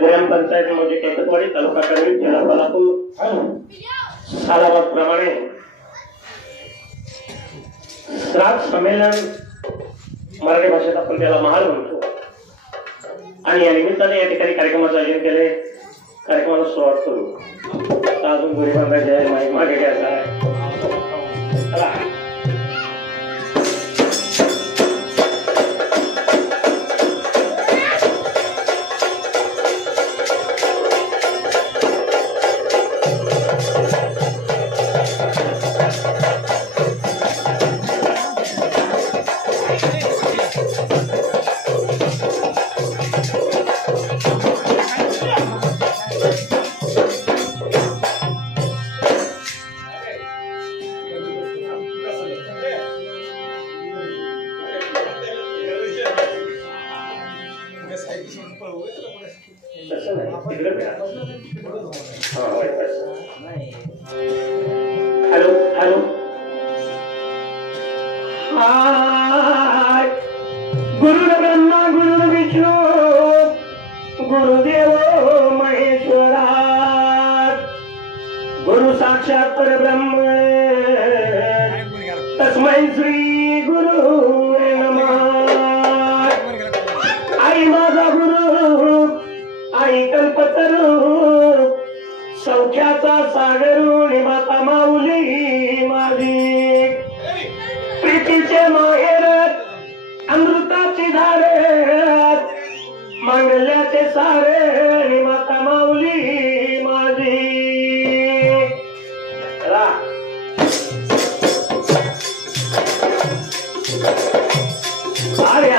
ग्रामपंचायत म्हणजे केतकवाडी तालुका कडवी जिल्हा कोल्हापूर सालाबाद प्रमाणे श्राद्ध संमेलन मराठी भाषेत आपण त्याला महाल म्हणतो आणि या निमित्ताने या ठिकाणी कार्यक्रमाचं आयोजन केले. कार्यक्रमाला सुरुवात करू. अजून घरी बांधायचे आहे, माहीत मागे घ्यायचा आहे. Hello hello hi. गुरु ब्रह्मा गुरु विष्णू गुरुदेव महेश्वरा गुरु साक्षात परब्रह्म तस्मै श्री गुरु नमः. आई माझा गुरु आई कल्पतरू सौख्याचा सागरू निमाता माऊली माझी प्रीतीचे माहेर अमृताची धारे मांगल्याचे सारे निमाता माऊली माझी. अरे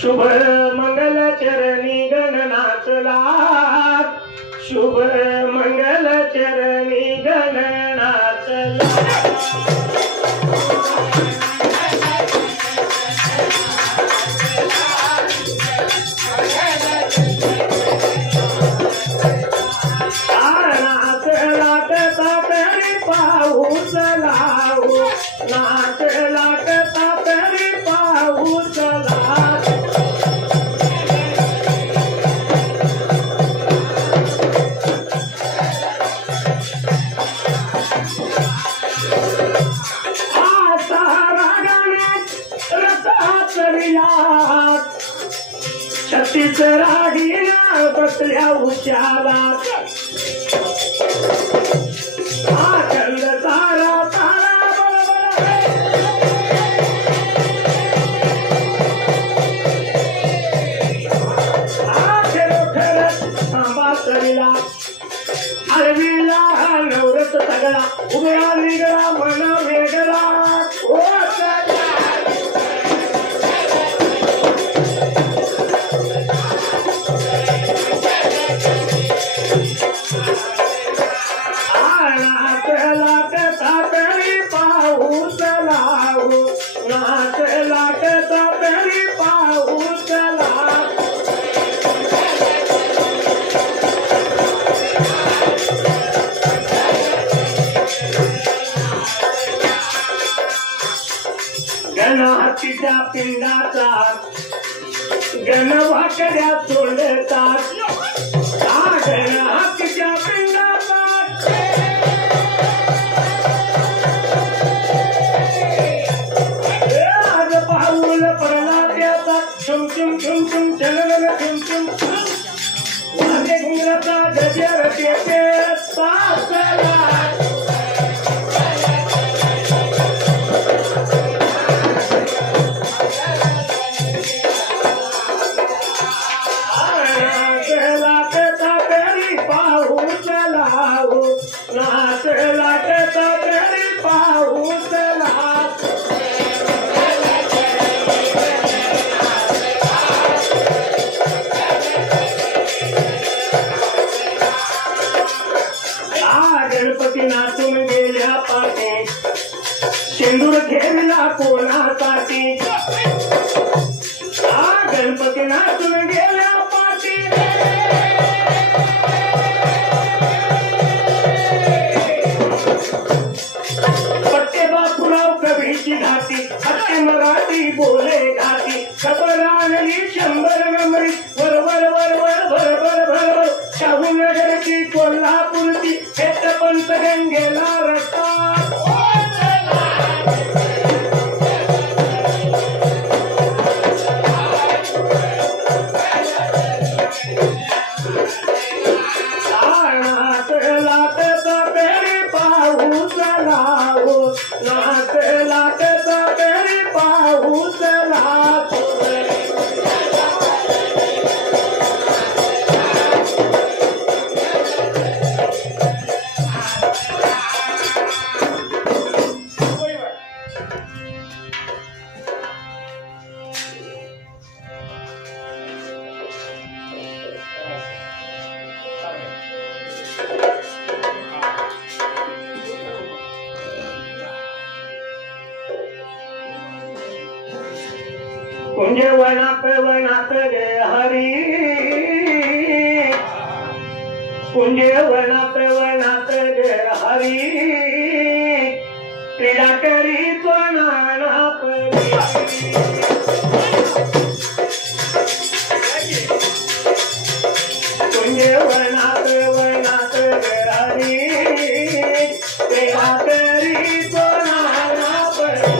शुभ मंगल चरणी गणनाचला शुभ मंगल चरणी गणनाचला. नाच लागता तरी पाऊस लावू नाच लागता तरी पाऊस लावू. छत्तीस रागीना बसल्या उशाला चंद तारा तारा थांबा चढला अरविला नवरत सगळा उभ्या निगळा मन वेगळा. नाच लागता तरी पाऊस लावू. गणहत्तीच्या पिंडाचा गणवाकड्या सोडतात गणहत्तीच्या पिंडाचा आज पाऊल पडला त्याचा चुम चुम चुम चुम चल चुम चुम माझे घुंगराचा गजर तेथे पाचला शेंदूर घेरला कोणासाठी गणपती नाचून गेल्या पाठी पट्टे बापूराव कवीची घाटी हट्टे मराठी बोले घाटी खबर आणली 100 नंबरी वर वर वर वर भर भर भर शाहू नगरची कोल्हापूरची हेत पंच गंगेला रस्ता कुंजे वनात वनात गे हरी कुंजे वनात वनात गे हरी क्रीडा करी तो नाना परी कुंजे वनात वनात गे हरी क्रीडा करी तो नाना परी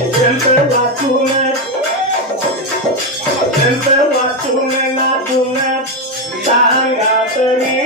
ग्रंथ वाचून नाचून सांगा तरी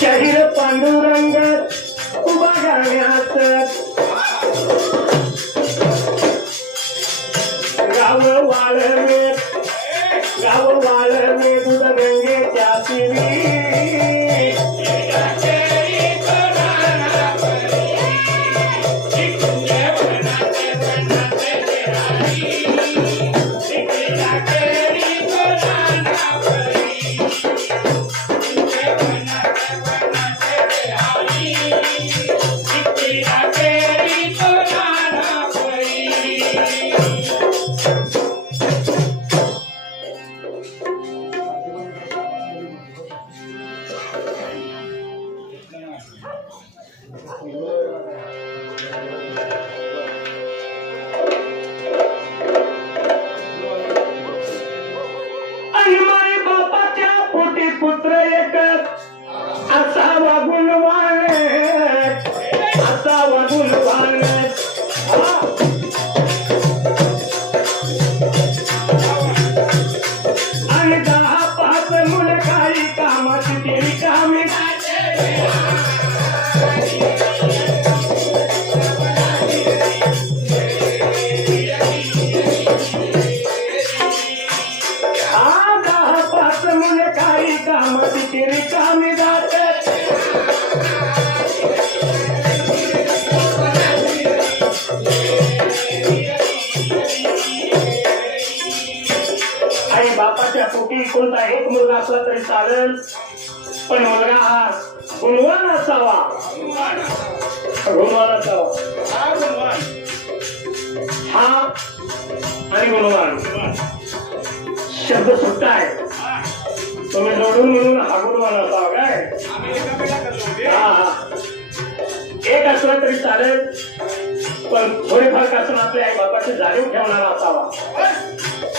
शहीर पांडुरंग उभा गाण्यात गाव वाळवे दूध गंगेच्या तिरी पुत्र एक असावा गुणवान आणि 10-5 मुलं काही कामाची केली कामे रिकामी जातात आई बापाच्या पोटी कोणता एक मुलगा असला तरी चालेल पण मुलगा हा गुणवान असावा हा आणि गुणवान शब्द सुट्टा आहे तुम्ही जोडून म्हणून हागून म्हणा काय एक असला तरी चालेल पण थोडेफार कसं आपल्या आई बापाची जाणीव ठेवणारा असावा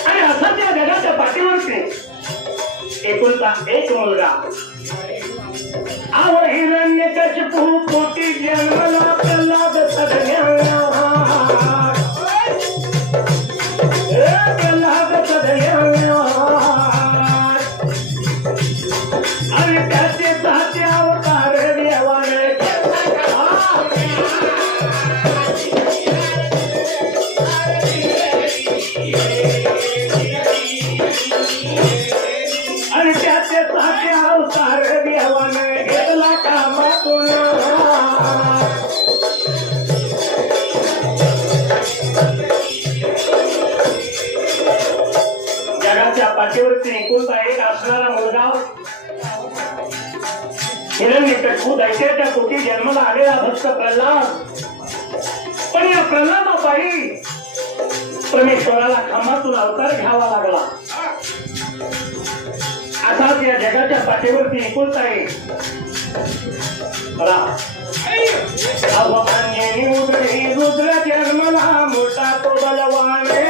आणि असा त्या जगाच्या पाठीवरती एकुलता एक मुलगा हिरण्यकशिपू पोटी जन्मला प्रल्हाद सदन्या आणि त्याचे 10 अवतार देवाने आणि त्याचे 10 अवतार देवाने घेतला कामातून जगाच्या पाठीवरती एकुलता एक असणारा मुलगा हिरण्यकशिपू दैत्याच्या पोटी जन्माला आलेला भक्त प्रल्हाद पण या प्रल्हादापायी परमेश्वराला खांबातून अवतार घ्यावा लागला असाच या जगाच्या पाठीवरती एकुलता एक रुद्र जन्मला मोठा तो बलवाने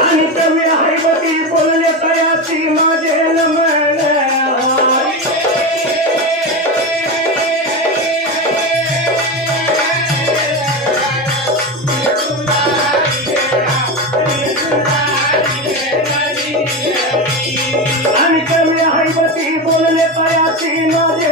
आणि तुम्ही हरिपती बोलले तयासी माझे आणि तुम्ही हरिपती बोलले तयासी माझे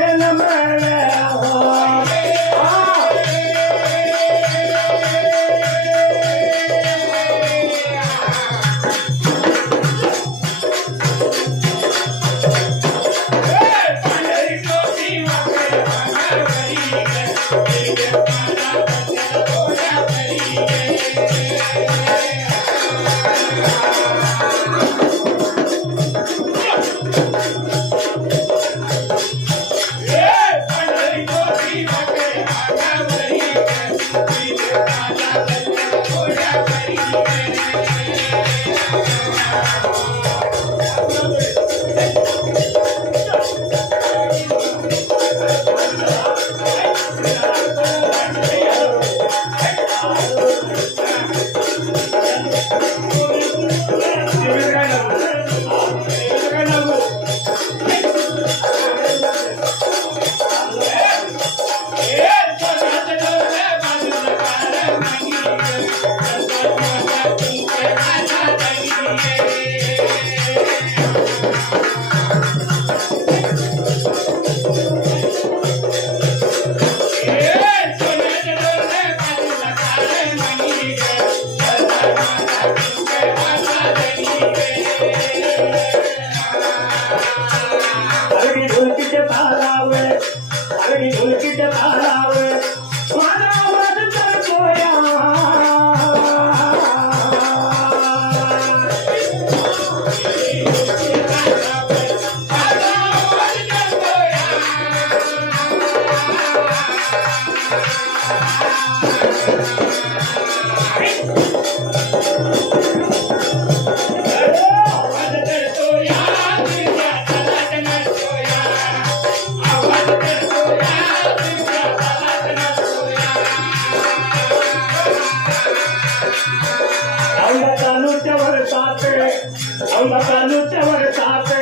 अंबाकालूच्या वर्षात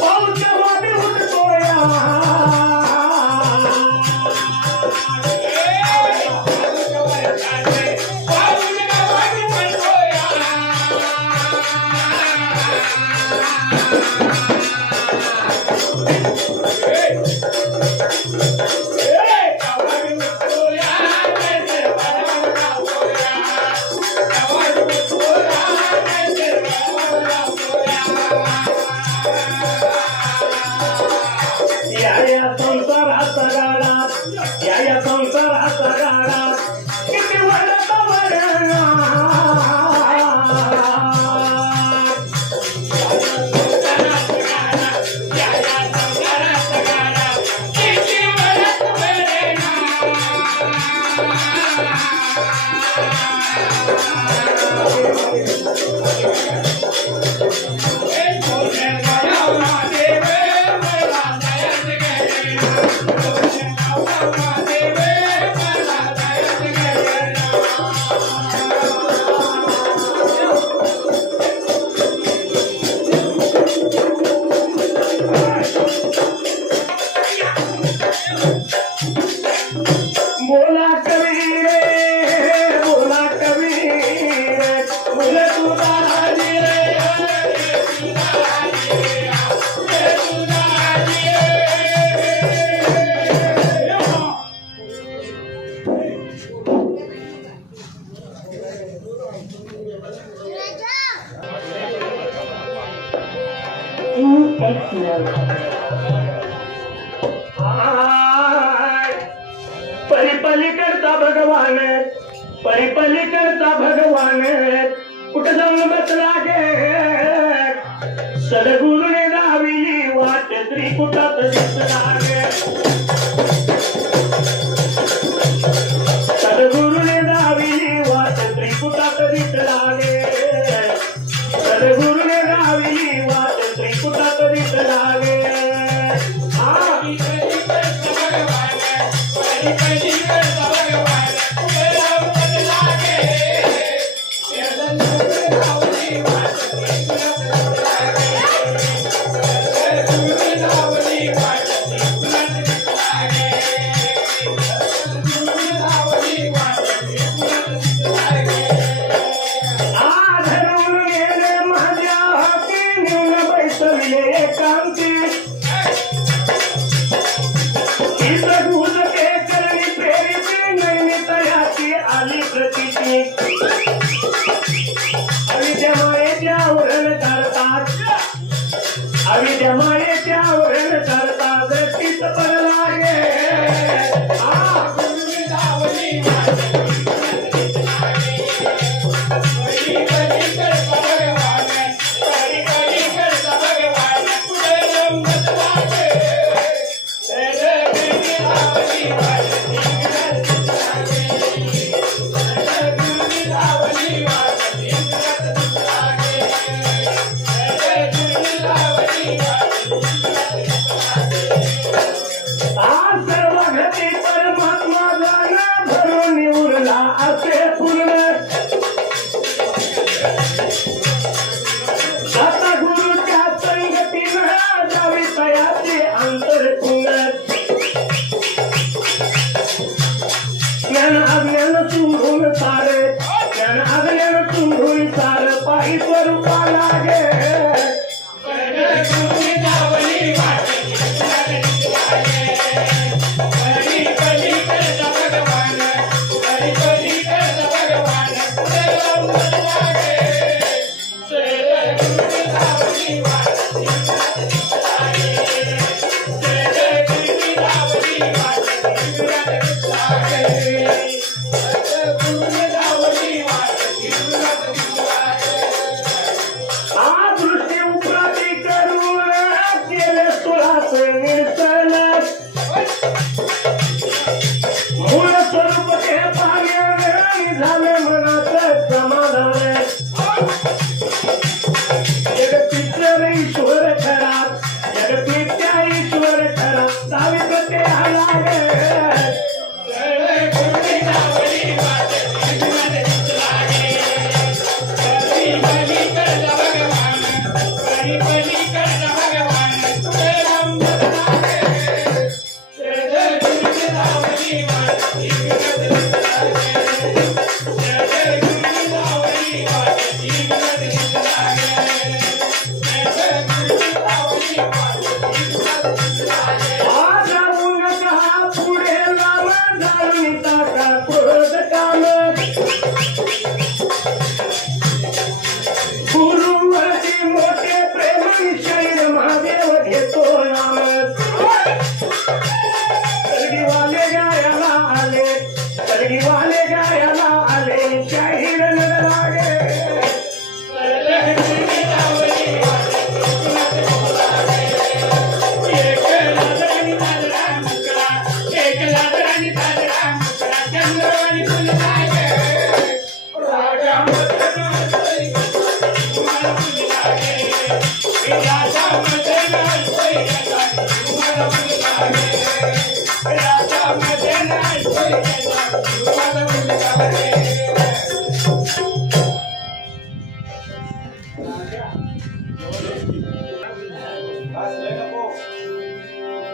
पाऊच्या वाटी उठतोया परिपलीकडचा भगवान परिपलीकडचा भगवान कुठं जाऊन बसला गे सद्गुरूने दाविली वाट त्रिकुटात दिसला गे सद्गुरूने दाविली वाट त्रिकुटात दिसला गे सद्गुरूने दाविली वाट त्रिकुटात दिसला गे दृष्टी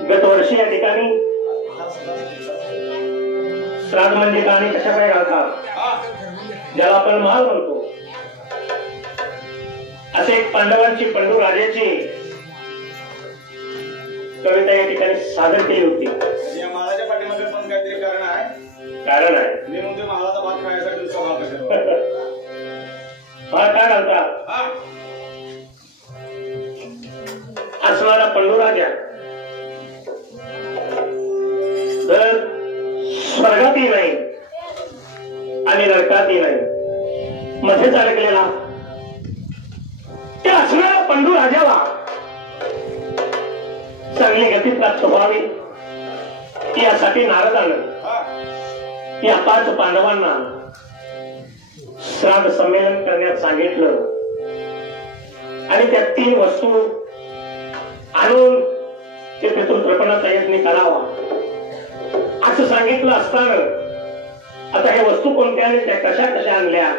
गतवर्षी या ठिकाणी श्राद्ध म्हणजे कहाणी कशा पाहिजे घालतात, ज्याला आपण महाल म्हणतो, असे एक पांडवांची पंडू राजाची कविता या ठिकाणी सादर केली होती. महालाच्या पाठीमागे पण काहीतरी कारण आहे. मी म्हणतो महालाचा भात खाण्यासाठी तुमचा भात काय घालतात असणारा पंडू राजा तर स्वर्गातही नाही आणि नरकातही नाही, मध्येच अडकलेला त्या असणाऱ्या पंडू राजाला चांगली गती प्राप्त व्हावी यासाठी नारदानं या 5 पांडवांना श्राद्ध संमेलन करण्यास सांगितलं आणि त्या 3 वस्तू आणून ते पितृतर्पणाचा यज्ञ करावा असं सांगितलं असताना आता हे वस्तू कोणत्या आणि त्या कशा कशा आणल्या,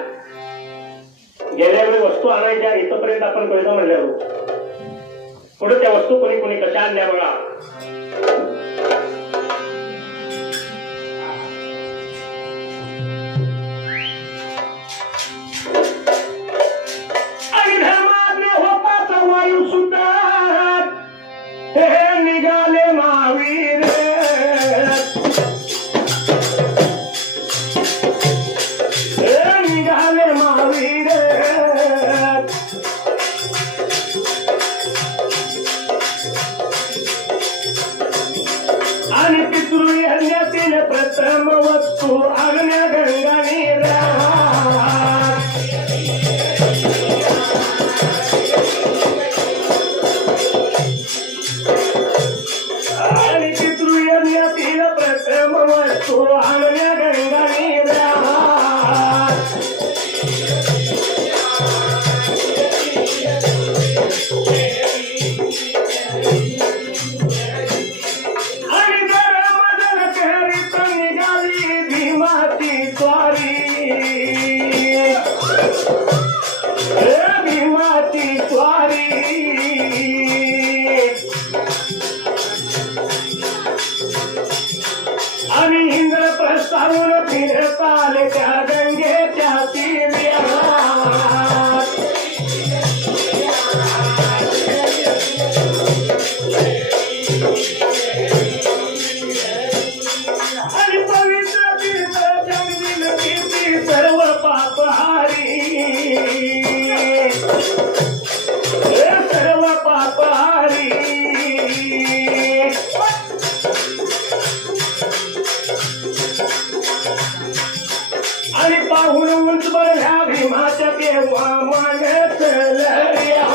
गेल्या वेळी वस्तू आणायच्या इथपर्यंत आपण कळलं म्हणलं, पुढे त्या वस्तू कोणी कोणी कशा आणल्या बघा. आणि धर्माज्ञ होता वायू सुद्धा हे निघाले महावीर, निघाले महावीर. आणि पितृयज्ञातील प्रथम वस्तू आग्न्या गंगा नीरा. आणि पितृयज्ञातील प्रथम वस्तू आग्न्या गंगा नीरा. आणि इंद्र प्रस्तावून फिरत आले त्या गंगेच्या तीरात. आणि पवित्र तीर्थ जगदिल कीर्ती सर्व पापहारी, सर्व पापहारी. आणि पाहून उंच बघ्या भीमाच्या केव्हा मागत लढ्या.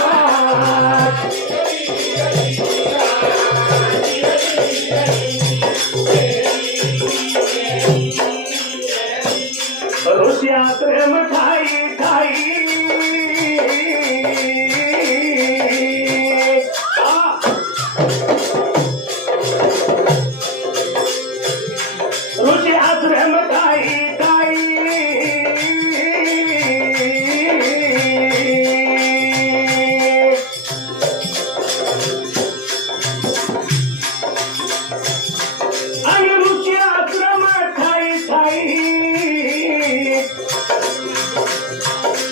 ऋषी आश्रम ठाई ठाई. ऋषी आश्रम ठाई ठाई. आणि ऋषी आश्रम ठाई ठाई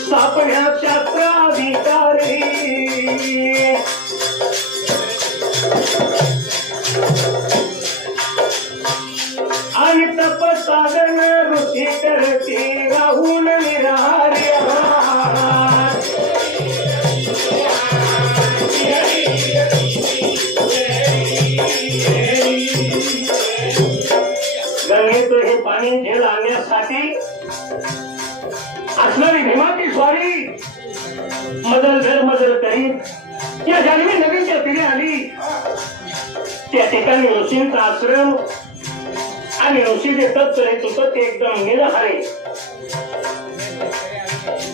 स्थापन्या शास्त्राधिकारी. आणि तपसाधन ऋषी करती राहून निरार्या. गंगेत हे पाणी झेल आणण्यासाठी असणारी भीमाची स्वारी मदल करीत या जान्हवी नदीच्या तीरी आली. त्या ठिकाणी ऋषींचा आश्रम आणि ऋषी जे तप करीत होतं ते एकदम निराहारे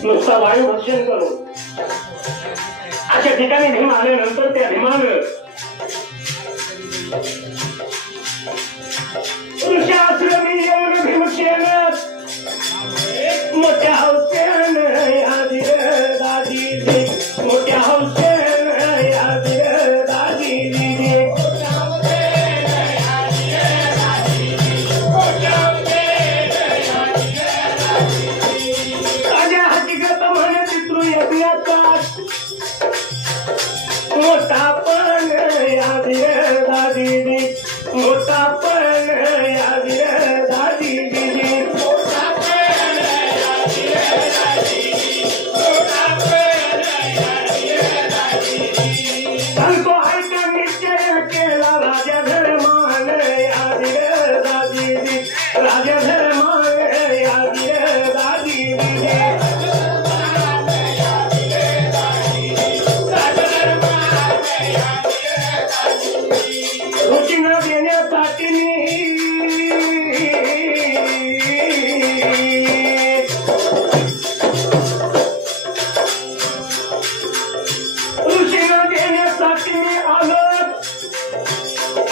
नुसता वायू भक्षण करून अशा ठिकाणी भीम आल्यानंतर त्या भीमानं ऋषाश्रमी येऊन भीमसेन मोठ्या हौसेन यादी दादी मोठ्या हौसेन यादी दादी राजा हकीकत म्हणे पितृ यज्ञाचा मोठा पण यादी दादी मोठा पण यादी दादी संतो ऐका निश्चय केला राजा धर्मान यादी दादी राजा धर्मान यादी दादी रुचिना देण्यासाठी ऋषीना देण्यासाठी मी आलो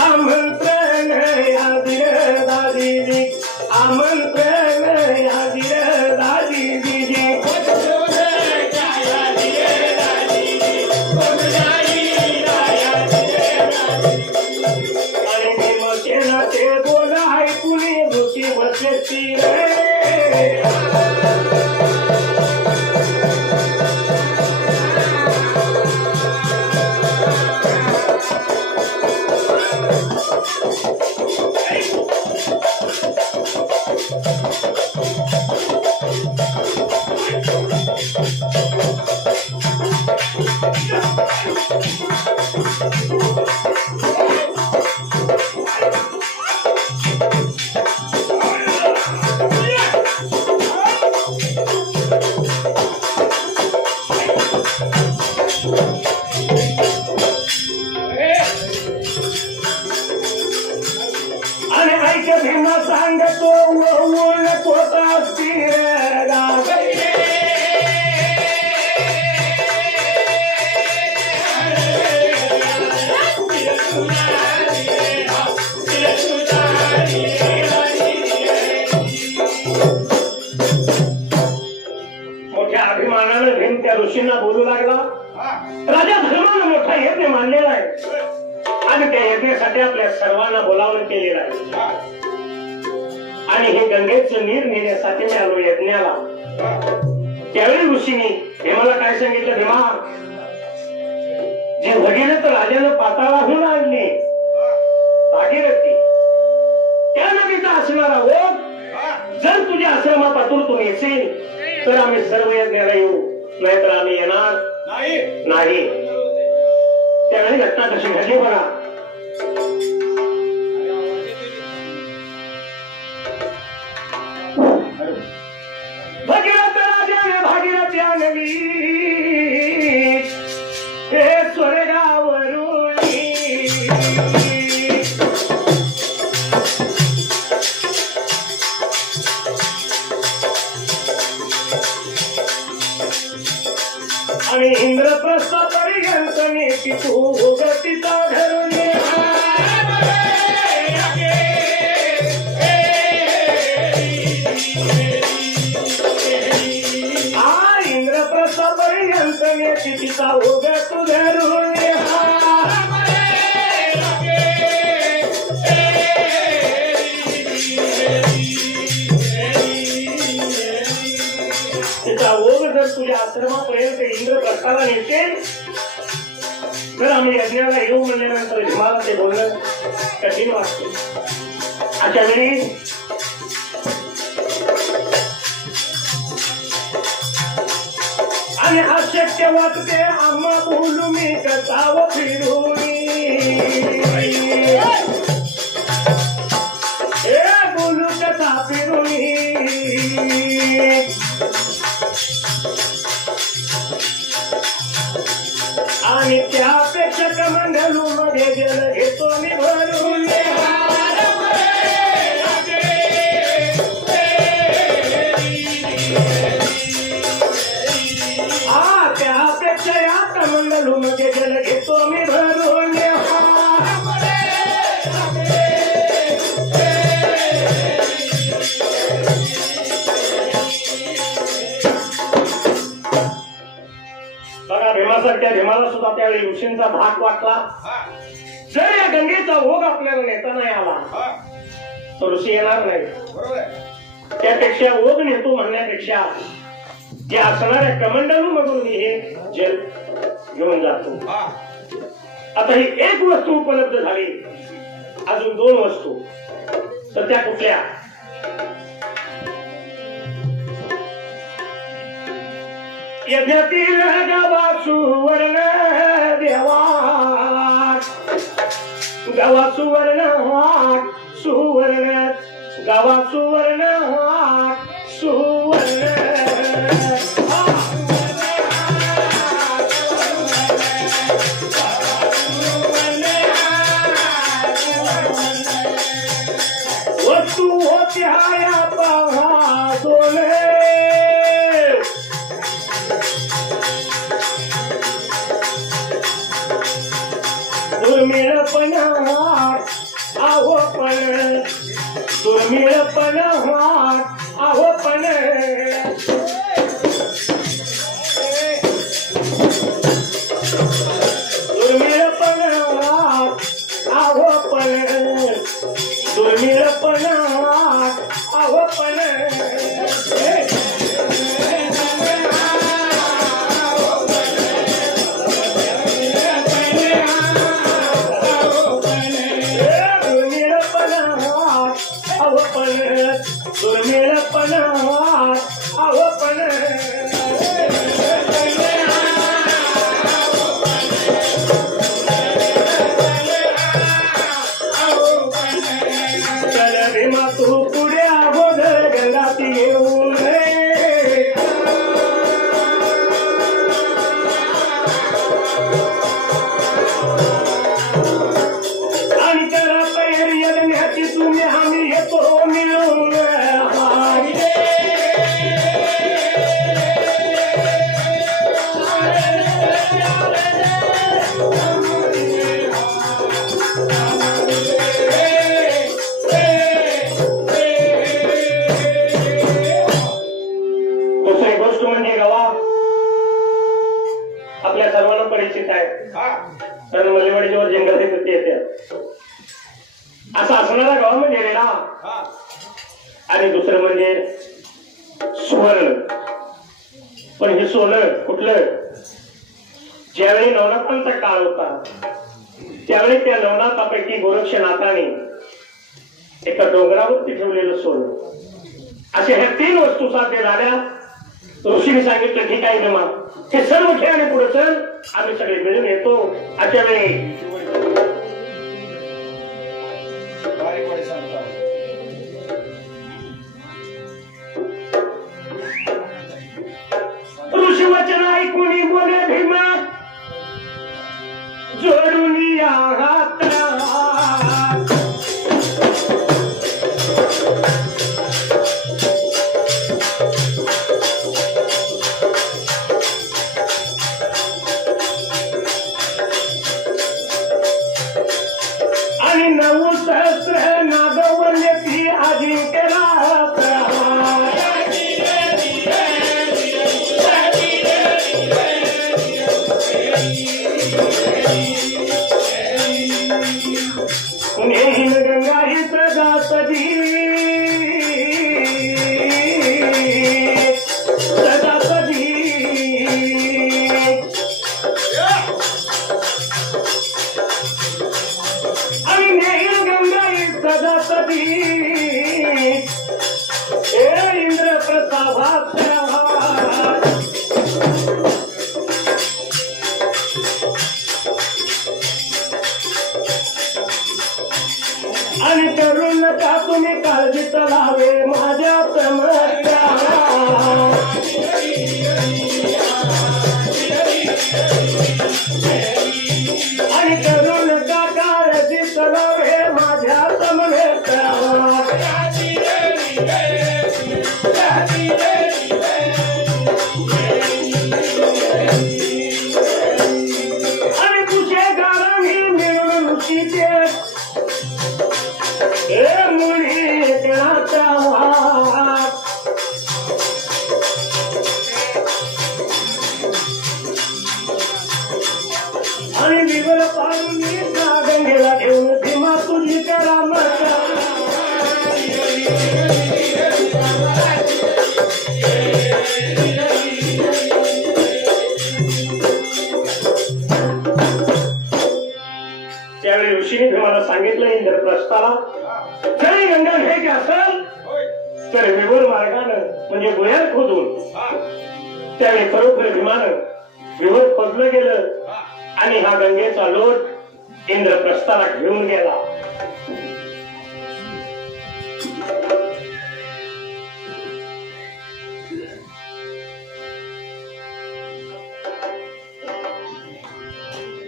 आमंत्रण यादी दादी आमंत्रण यादी दादी आणि भीमसेना ते बोल ऐकून ऋषी बसती आणि ऐक भीमा सांगतो ओळख होता मोठ्या अभिमानानं भीम त्या ऋषींना बोलू लागला राजा धर्मानं मोठा यज्ञ मानलेला आहे आणि त्या यज्ञासाठी आपल्या सर्वांना बोलावणं केलेलं आहे आणि हे गंगेचं नीर नेण्यासाठी मी आलो यज्ञाला. त्यावेळी ऋषींनी भीमाला काय सांगितलं भीमा जे भगीरथ राजानं पाताळाहून आणले भागीरथी त्या नदीचा असणारा ओघ जर तुझ्या आश्रमापातून तू येशील तर आम्ही सर्व यज्ञाला येऊ नाहीतर आम्ही येणार नाही. त्यावेळी घटना कशी घडली बघा. भगीरथ राजाने भागीरथी आणली हे स्वर्गावरून आणि इंद्रप्रस्थ पर्यंत नेती तू गतीचा धरून इंद्रप्रस्थ पर्यंत नेती तिचा ओघ तू धरून तिचा ओघ जर तुझ्या आश्रमापर्यंत इंद्रप्रस्थाला नेते तर आम्ही यज्ञाला येऊ म्हणल्यानंतर भीमाला ते बोलणं कठीण वाटते. अशा वेळी आणि अशक्य वाटते आम्हा बोलू मी कसाव फिरून हे बोलू कसा फिरून आणि त्यापेक्षा कमंडलू मध्ये जल घेतो मी भरून त्यापेक्षा कमंडलू मध्ये जल घेतो मी भरून बघा भीमासारख्या भीमाला सुद्धा त्यावेळी ऋषींचा धाक वाटला. जर या गंगेचा ओघ आपल्याला नेता नाही आला तर ऋषी येणार नाही. त्यापेक्षा ओघ नेतो म्हणण्यापेक्षा जे असणाऱ्या कमंडलू मधून मी हे जल घेऊन जातो. आता ही एक वस्तू उपलब्ध झाली, अजून 2 वस्तू. तर त्या कुठल्या? यज्ञतील गावा सुवर्ण देवा, गावा सुवर्ण सुवर्ण, गावा सुवर्ण सुवर्ण. वस्तू होत्या या पहा दोले, दुर्मिळपण आहो पण, दुर्मिळपण आहो पण. दुर्मिळपण आहो पण, दुर्मिळपण आहो पण. दुर्मिळपण आहो पण. चल भीमा तू पुढे अगोदर गंगाती येऊन आणि करा तयारी यज्ञाची, तुम्ही आम्ही येतो मिळून. दुसरी गोष्ट म्हणजे गवा आपल्या सर्वांना परिचित आहे. कारण मल्लीवाडीच्यावर जंगल ते येते. असा असणारा गवा म्हणजे रेला. आणि दुसरं म्हणजे सुवर्ण. पण हे सोनं कुठलं? ज्यावेळी नवनाथांचा काळ होता त्यावेळी त्या नवनाथापैकी गोरक्षनाथाने एका डोंगरावरती ठेवलेलं सोनं. अशा ह्या 3 वस्तू साध्य झाल्या. ऋषीने सांगितलं ठीक आहे भीमा, हे सर्व खेळाने पुढे चल, आम्ही सगळे मिळून येतो. अशा वेळी ऋषी वचन ऐकून बोले भीमा, जोडून या हात. आणि 9 सहस्र नागवल्य ती अजिंक्यला पुण्यहीन गंगा ही सदापदी, सदापदी. आणि नेहीन गंगा ही सदापदी, हे इंद्र प्रताभात. आणि करून नका तुम्ही काळजी चलावे माझ्या समस्या. आणि करून नका काळजी चलावे माझ्या समस्या. ऋषीने भीमाला सांगितलं इंद्रप्रस्थाला जरी गंगा घ्यायची असेल तर विवर मार्गानं म्हणजे भुयार खोदून त्यावेळी खरोखर भीमानं विवर खोदलं गेलं आणि हा गंगेचा लोट इंद्रप्रस्थाला घेऊन गेला.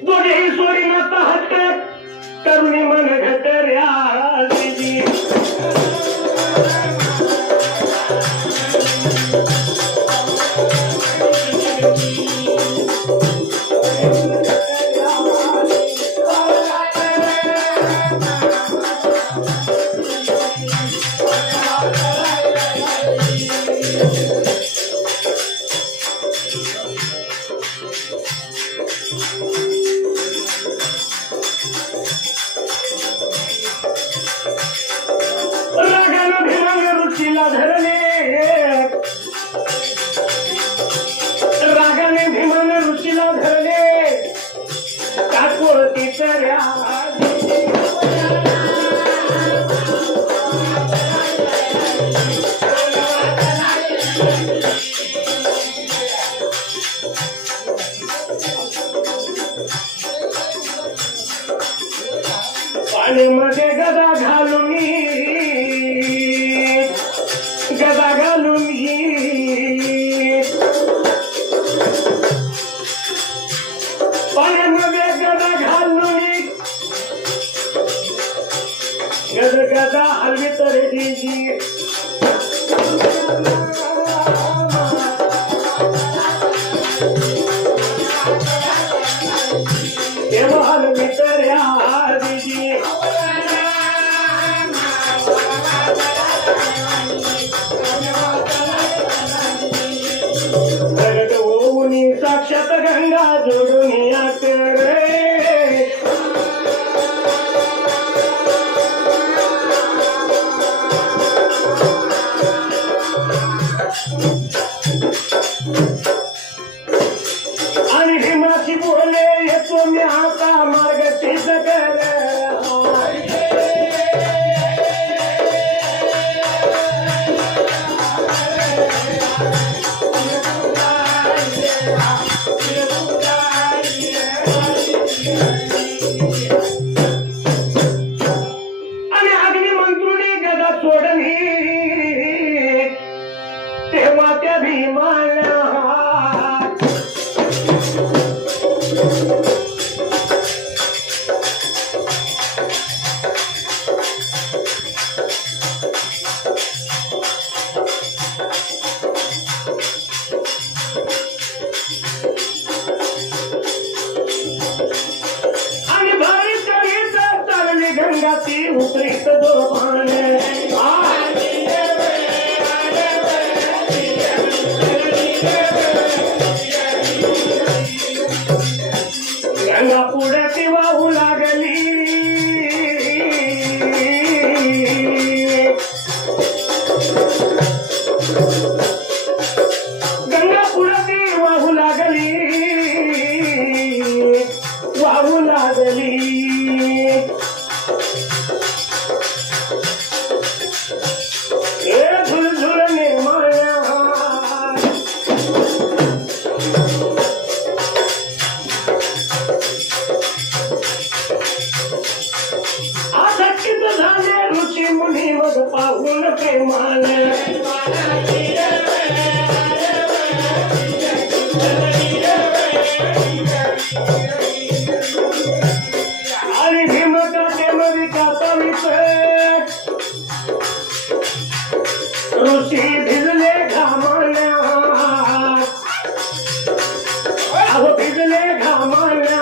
दोघेही सोरी माता हटकत करुणी मन घटऱ्या दिदी रागाने भीमाने ऋषीला धरले काकोळती चऱ्या पाण्यामध्ये गदा घालून पाण्यामध्ये गदा घालून गदा हलवी तर दिजी तेव्हा हलवी तर दिजी साक्षात गंगा जोडून आणि भीमाची बोले येतो मी आता मार्ग सिद्ध कर आणि अग्निमंत्रुनी गदा सोडली तेव्हा त्या भीमाला गंगाती उतरित दोन गंगा पुढे ती वाहू लागली गंगा पुढे ती वाहू लागली वाहू लागली ऋषी मुनी मग पाहून प्रेमाने आणि भीमकाटे मध्ये कापावीच ऋषी भिजले घामान्या अहो भिजले घामान्या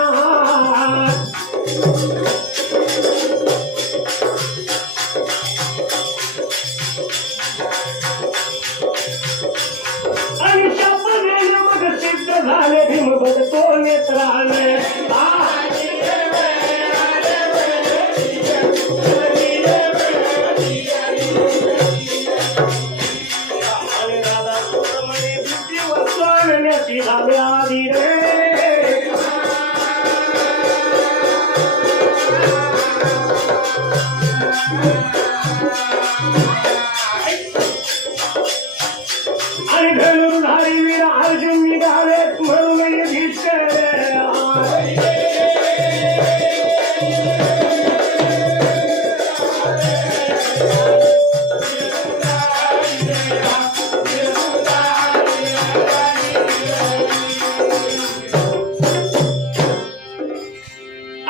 आणि शापने मग सिद्ध झाले भीम बघतो नेत्राने आणि दादा सोमने बुद्धीवर स्वानण्याची झाले आधी रे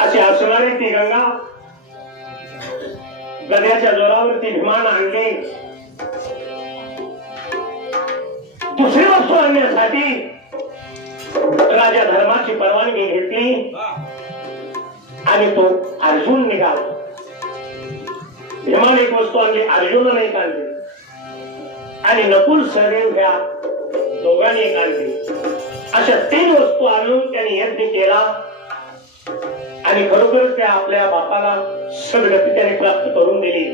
अशी असणारी ती गंगा गद्याच्या जोरावरती विमान आणले. दुसरी वस्तू आणण्यासाठी राजा धर्माची परवानगी घेतली आणि तो अर्जुन निघाला. भीमाने एक वस्तू आणली, अर्जुनाने एक आणली आणि नकुल सहदेव ह्या दोघांनी एक आणली. अशा 3 वस्तू आणून त्यांनी यज्ञ केला आणि खरोखर त्या आपल्या बापाला सद्गती त्याने प्राप्त करून दिली.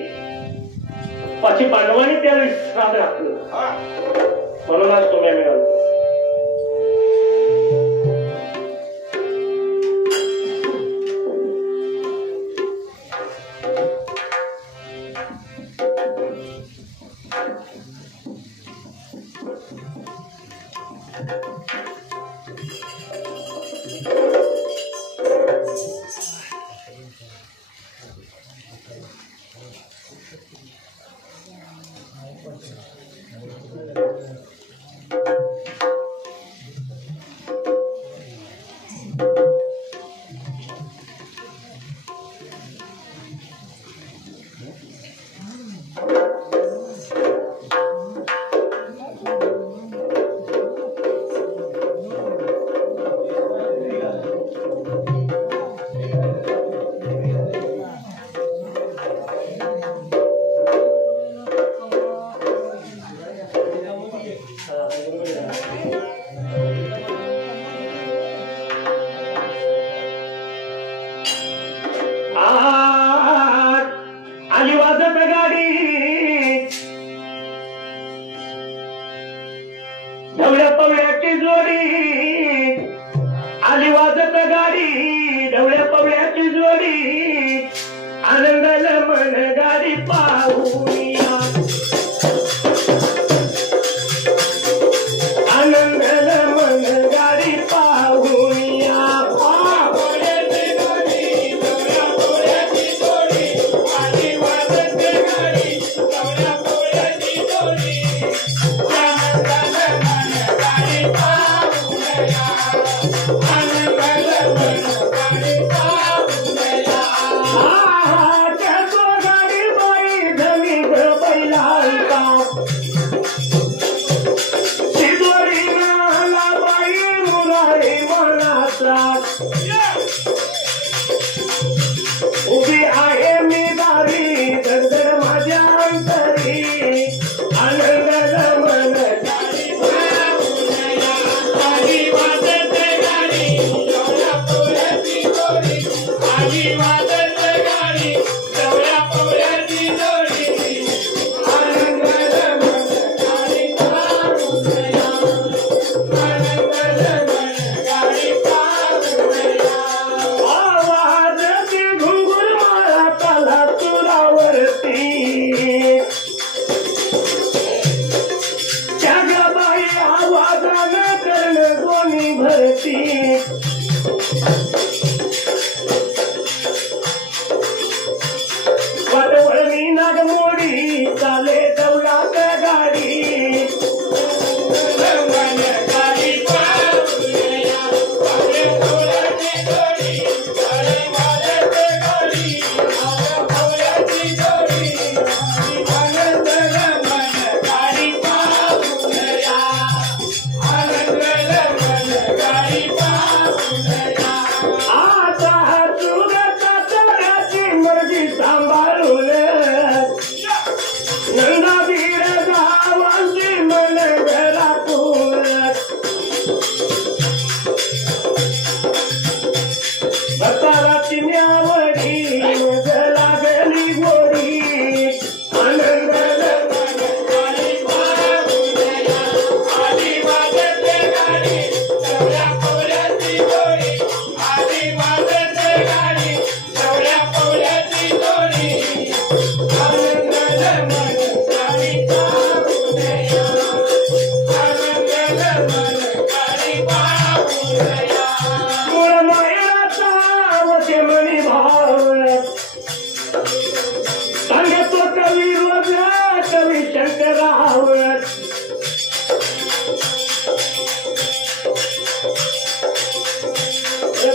पाची पांडवांनी त्यावेळी श्राद्ध घातलं, म्हणूनच तुम्ही मिळालो.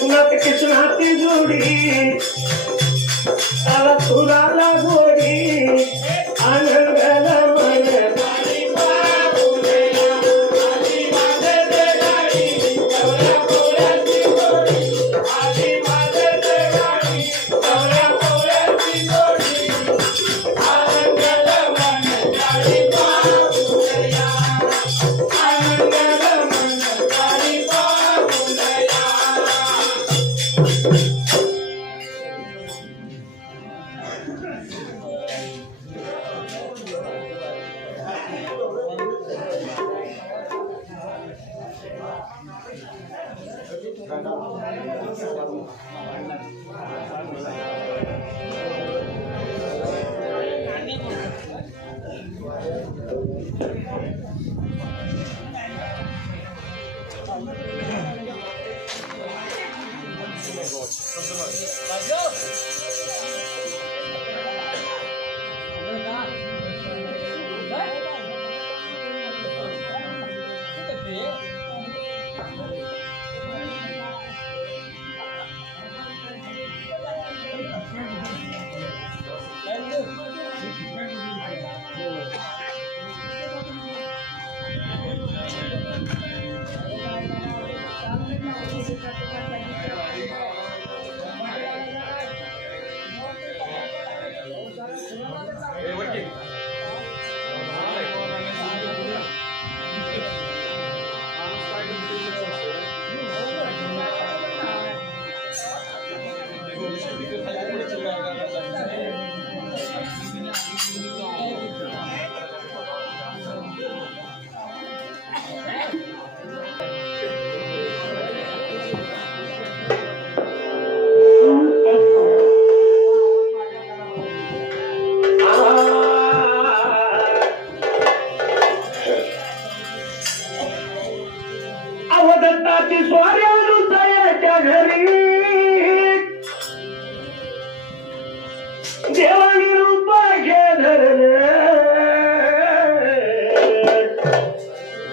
उन्हात कृष्णाची जोडी त्याला तुराला गोडी आनंदाला मन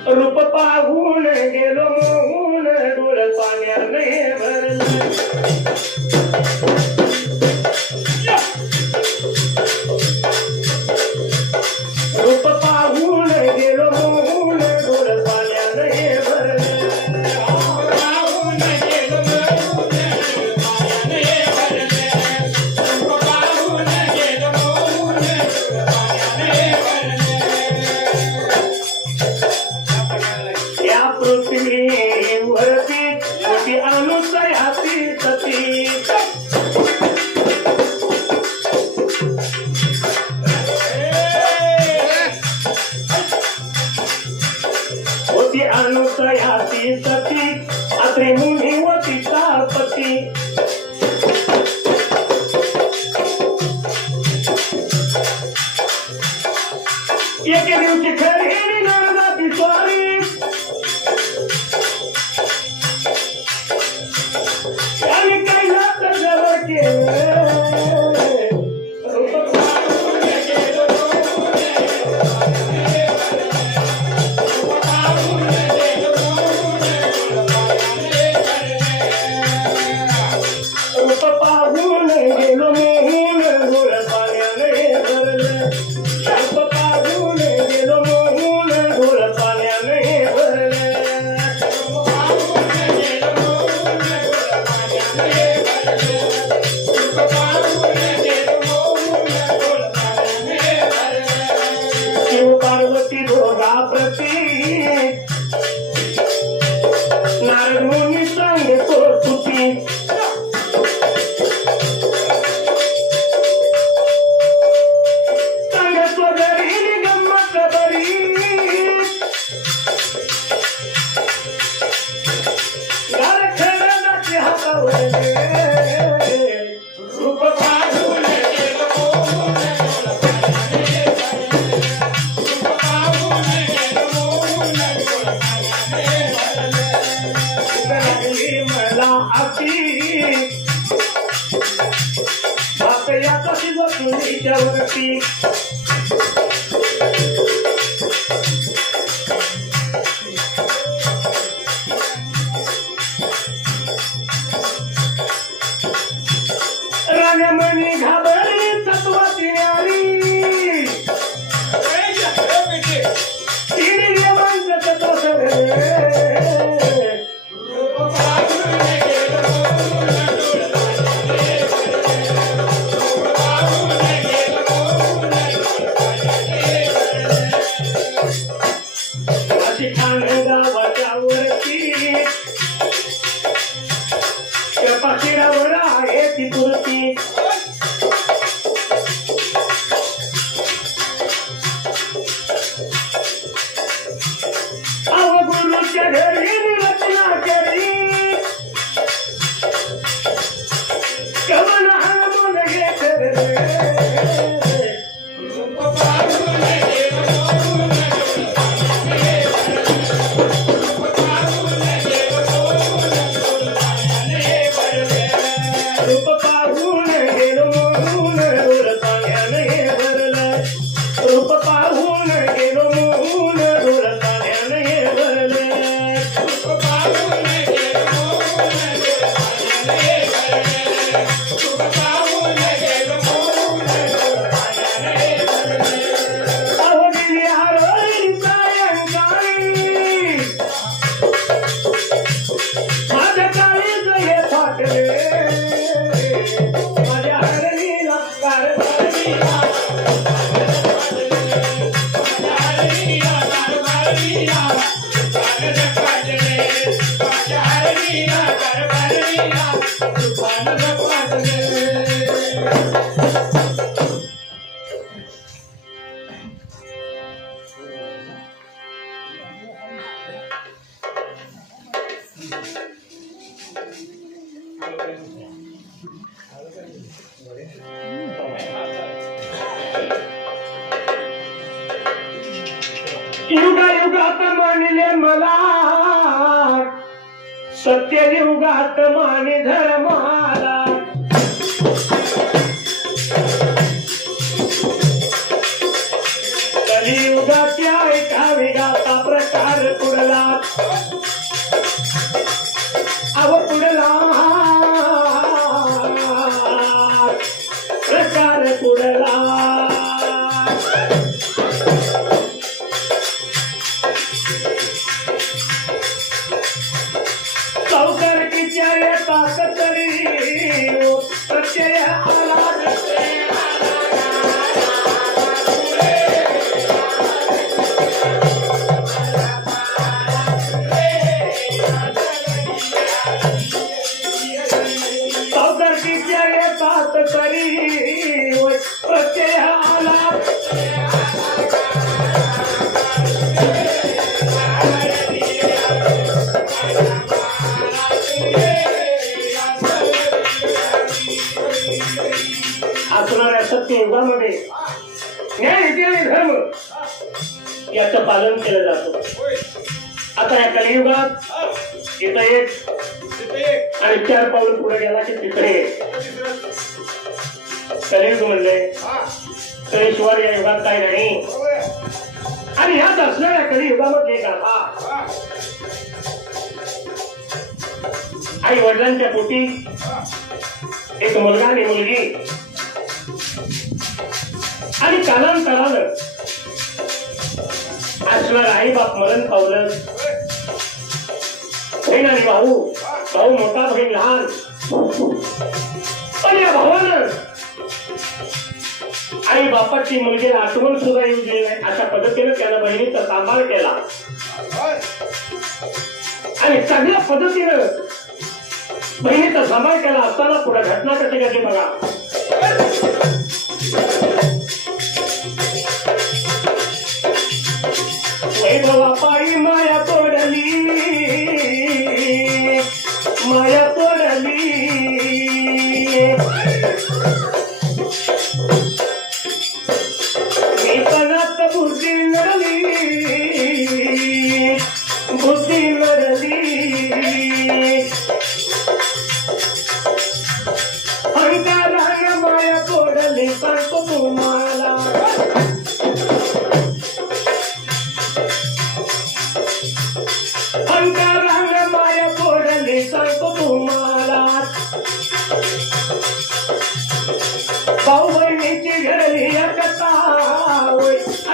रूप पाहून गेलो मोहून डोळ पाण्याने भरले रूप पाहून गेलो मोहून डोळ पाण्याने भरले अनुसयाती सती अत्रे मुनी व पितापती एके दिवशी खरी नरदाची स्वारी आणि कैलास जवळ केलं पार्वती दोघा प्रती नारद मुनी सांगे तुती सांगतो घरी गंमत बरी घर खेळण्याची हातावर रूप पाहून वरती माझ्या हरणीला कारभारीला युगायुगात मानिले मला सत्ययुगात माने धर्माला कलियुगाच्या एका वेगाचा प्रकार पुढला पुढला प्रकार पुढला चौकटीच्या येतात तरी प्रत्यय आला चौकटीच्या येतात तरी प्रत्यय आला असणाऱ्या सत्ययुगामध्ये न्याय नीती आणि धर्म याचं पालन केलं जातं. आता या कलियुगात इथं एक आणि 4 पाऊल पुढे गेला की तिकडे कलियुग म्हणले कलेश्वर या युगात काही नाही. आणि ह्याच असणाऱ्या कलियुगामध्ये गाथा आई वडिलांच्या पोटी एक मुलगा आणि मुलगी आणि कालांतरानं असणार आई बाप मरण पावलं. बहीण आणि भाऊ मोठा बहीण लहान. पण या भावानं आई बापाची मुलगीला आठवण सुद्धा येऊ दिली नाही. अशा पद्धतीने त्यानं बहिणीचा सांभाळ केला आणि चांगल्या पद्धतीनं बहिणीचा सांभाळ केला असताना पुढे घटना कशी कशी बघा. वैभवा पायी माया तोडली मी पणात बुद्धी लढली अंकारानं माया तोडली सांगतो तुम्हाला. अंकारानं माया तोडली सांगतो तुम्हाला. भाऊ बहिणीची घडली एकता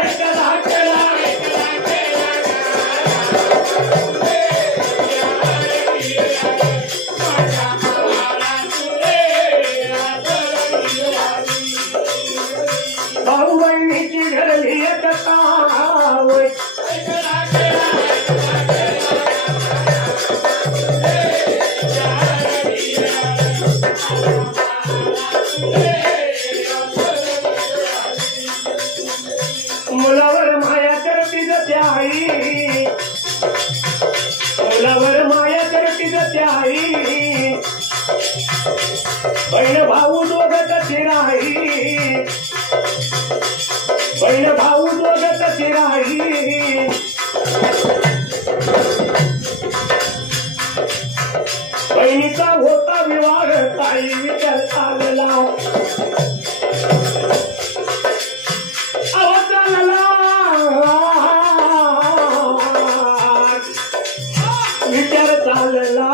ऐकला भाऊ बहिणीची घडली एकता मुलावर माया करती जाते आई मुलावर माया करती जाते आई. बहीण भाऊ दोघं कशी राही बहीण भाऊ दोघं कशी राही. बहिणीचा होता विवाह ताई विचार चालला विचार चालला.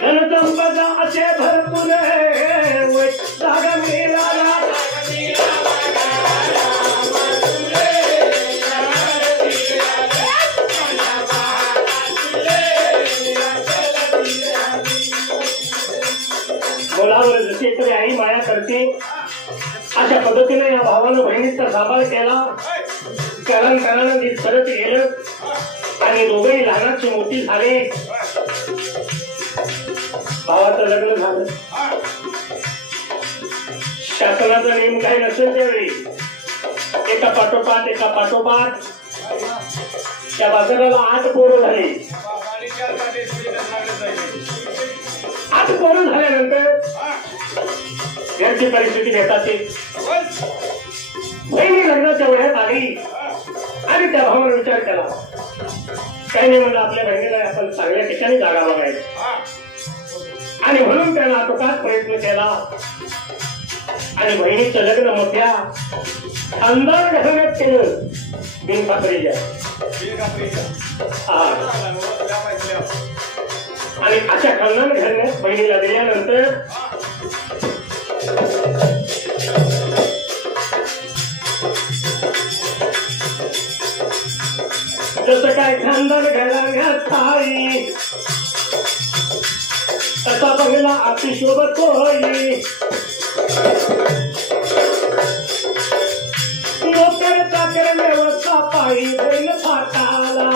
धनसंपदा असे भरपूर जागा करते. अशा पद्धतीने या भावानं बहिणीचा सांभाळ केला. कालांतरानं ते सरत गेलं आणि दोघेही लहानाची मोठी झाले. भावाचं लग्न झालं. शासनाचा नियम काही नसेल त्यावेळी एका पाठोपाठ त्या बाजाराला 8 पोरं झाली. 8 पोरं झाल्यानंतर घरची परिस्थिती घेतात. बहिणी लग्नाच्या वयात आली आणि त्या भावाने विचार केला काही नाही म्हणलं आपल्या बहिणीला आपण चांगल्या ठिकाणी जागा बघायची आणि म्हणून त्याला आटोकाट प्रयत्न केला आणि बहिणीचं लग्न मोठ्या खानदार घराण्यात केलं. बिनखात्रीच्या आणि अशा खानदार घराण्यात बहिणीला दिल्यानंतर जसं काय खानदार घराण्यात थाळी तसा बघला अतिशोभत होई. नोकर चाकर व्यवस्था पायी बहीण फाटाला.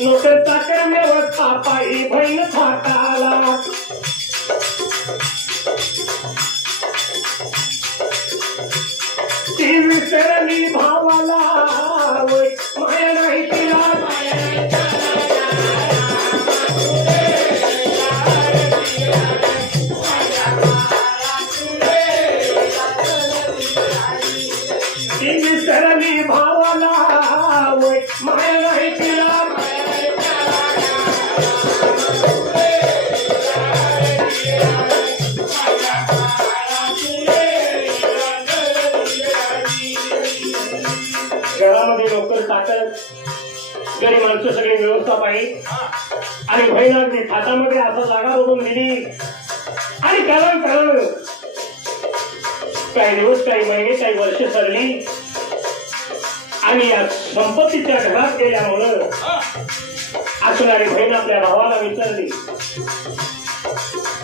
नोकर चाकर व्यवस्था पायी बहीण फाटाला. ती विसरली भावाला माया नाही तिला. ती विसरली भावाला माया नाही तिला. घरामध्ये नोकर चाकर गरीब माणसं सगळी व्यवस्था पाहिजे आणि बहिणांनी हातामध्ये असा जागा बघून दिली आणि कालांतरानं काही दिवस काही महिने काही वर्ष सरली आणि या संपत्तीच्या घरात गेल्यामुळं असणारी बहीण आपल्या भावाला विचारली.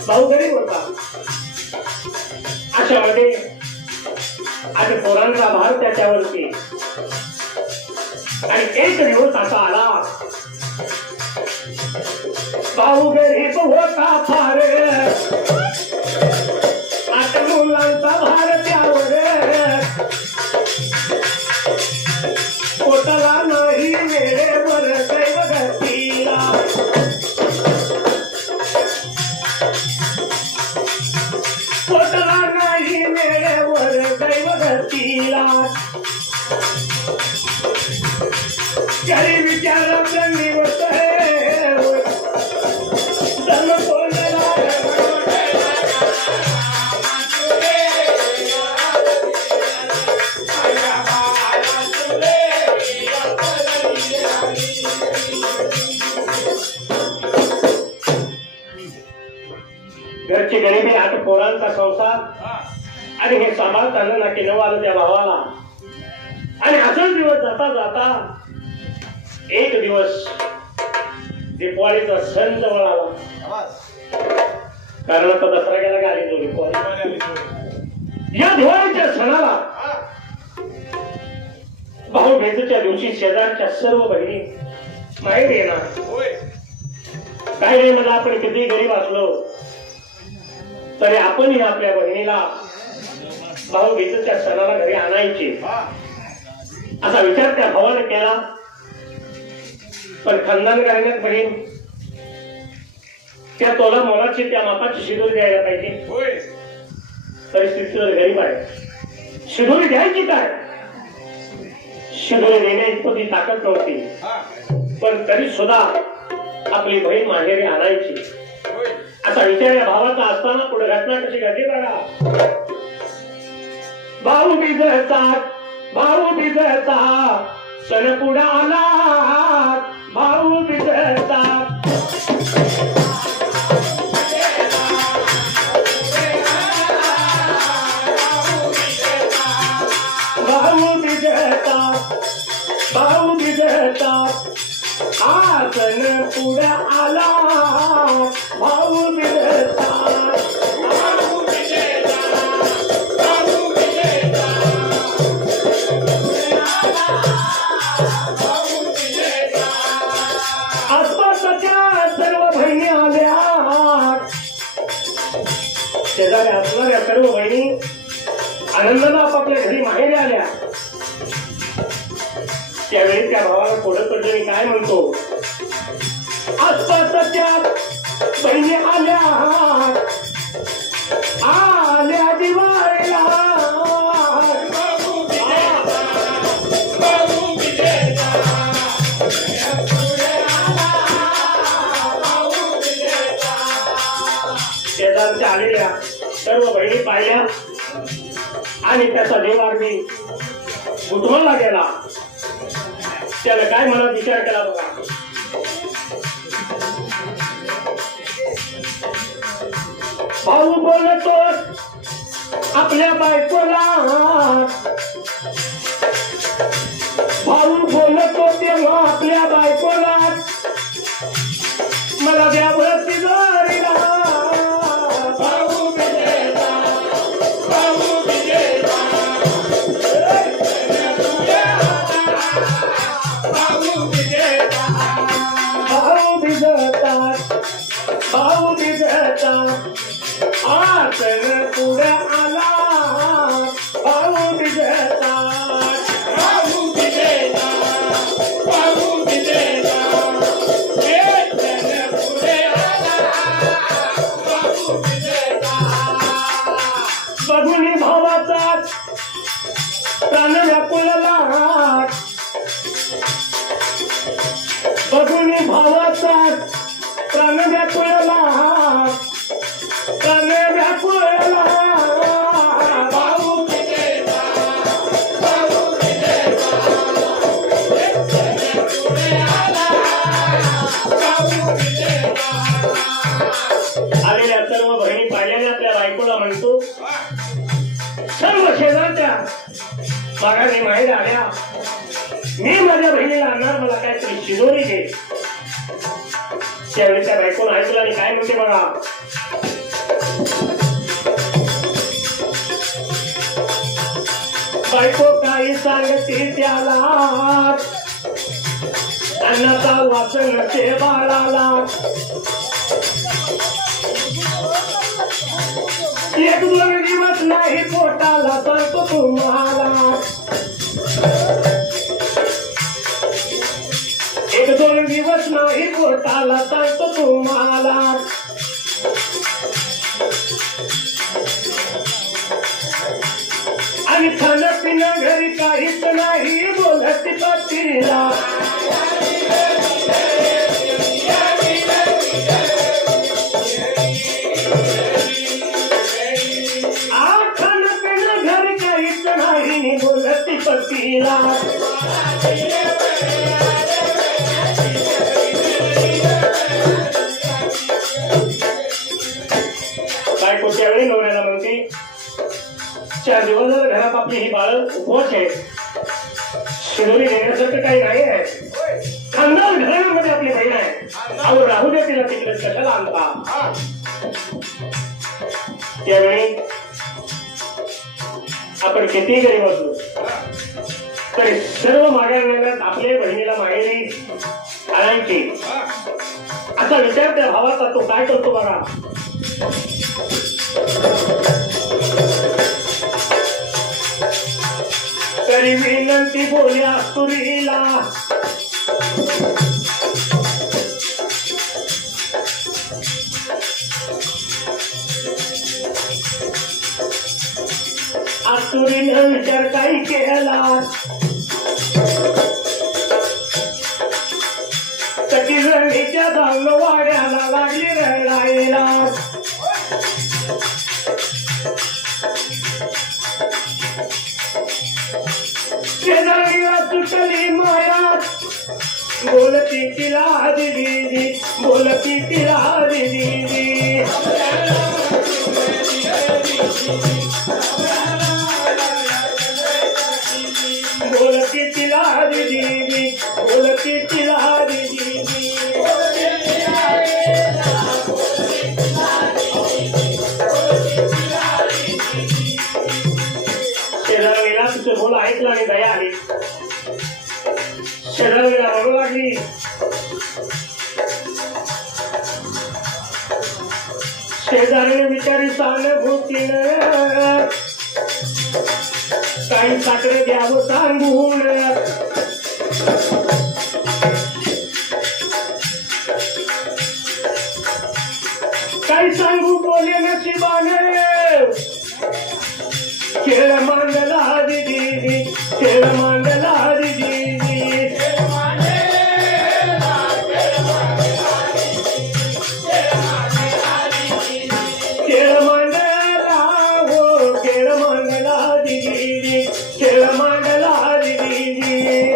भाऊ गरीब होता. अशामध्ये आता पोरांचा भार त्याच्यावरती आणि एक दिवस असा आला भाऊ गरीब होता फार आता मुलांचा भार त्यावर पोटाला नाही वेळेवर दैव गतीला. पोटाला नाही वेळेवर दैव गतीला. घरी विचारातलं निवत घरची गरिबी 8 पोरांचा संसार आणि हे सांभाळताना नाकी नवं आलं त्या भावाला. आणि असाच दिवस जाता जाता एक दिवस दिवाळीचा सण जवळ आला. कारण आता दसरा गेला की आली दिवाळी. या दिवाळीच्या सणाला भाऊबीजेच्या दिवशी शेजारच्या सर्व बहिणी माहेरी येणार. काय नाही मला आपण किती गरीब असलो तरी आपणही आपल्या बहिणीला भाऊबीजेच्या सणाला घरी आणायचे असा विचार त्या भावाने केला. पण खानदान घराण्यात बहीण त्या तोला मोलाची त्या मापाची शिदोरी द्यायला पाहिजे. परिस्थितीवर गरीब आहे. शिदोरी द्यायची काय? शिदोरी देण्या इतकी ताकद नव्हती. पण तरी सुद्धा आपली बहीण माहेरी आणायची असा विचार या भावाचा असताना पुढे घटना कशी घडली बघा. भाऊबीजेचा सण पुढे आला. भाऊबीजेचा हा सण पुढे भाऊ विजेता आसपासच्या सर्व बहिणी आल्या शेजारी असणाऱ्या सर्व बहिणी आनंदानं आपापल्या घरी माहेरी आल्या त्यावेळी त्या भावाला थोडं पडलं आणि काय म्हणतो आसपासच्या बहिणी आल्या आल्या दिवाळीला शेजारच्या आलेल्या सर्व बहिणी पाहिल्या आणि त्याचा देवारणी उठवला गेला त्याला काय मनात विचार केला बघा भाऊ बोलतो आपल्या बायकोला भाऊ बोलतो तेव्हा आपल्या बायकोला मला द्यावं तिजोरीला भाऊ बिजता आसन पुढे आला भाऊ बिजता बघुनी भावाचा प्राण व्याकुळला बघुनी भावाचा प्राण व्याकुळला प्राण व्याकुळला भाऊ आलेल्या सर्व बहिणी पाहिल्याने आपल्या बायकोला म्हणतो सर्व शेजारच्या माघारी माहेर आल्या मी माझ्या बहिणीला आणणार मला काहीतरी शिजोरी दे त्यावेळी त्या बायकोला ऐकलं आणि काय म्हणते बघा बायको काही सांगते त्याला अन्नाचा वाचन ते बाळाला एक दोन दिवस नाही पोटाला सांगतो तुम्हाला एक दोन दिवस नाही पोटाला सांगतो तुम्हाला आणि खाणं पिणं घरी काहीच नाही बोलत पतीला खाणं पिणं घरी काहीच नाही बोलत पतीला बायको त्यावेळी नवऱ्याला म्हणते 4 दिवस घरात आपली ही बाळ उपवास आहे शिदोरी देण्यासारखं काही नाही आहे खानदार घराण्यामध्ये आपली बहीण आहे अहो राहू दे तिला तिकडे कशाला आणता त्यावेळी आपण कितीही गरीब असलो तरी सर्व माघार नेण्यात आपल्या बहिणीला माहेरी आणायची असा विचार त्या भावाचा तो काय करतो बघा तरी विनंती बोल्या तुरीला आतुरीनं विचार काही केला तटी रडीच्या जाऊन वाड्याला लागली रडायला शेजारीला तुटली माया बोलती तिला दिदी बोलती तिला दिदी बोलती तिला दिदी बोलती तिला दिदी शेजारीने विचारी सहानुभूतीनं काही साखर द्यावं सांगून काही सांगू बोले नशिबाने खेळ मांडला दिदी खेळ मांडला दिदी खेळ मांडला हो खेळ मांडला दिदी खेळ मांडला दिदी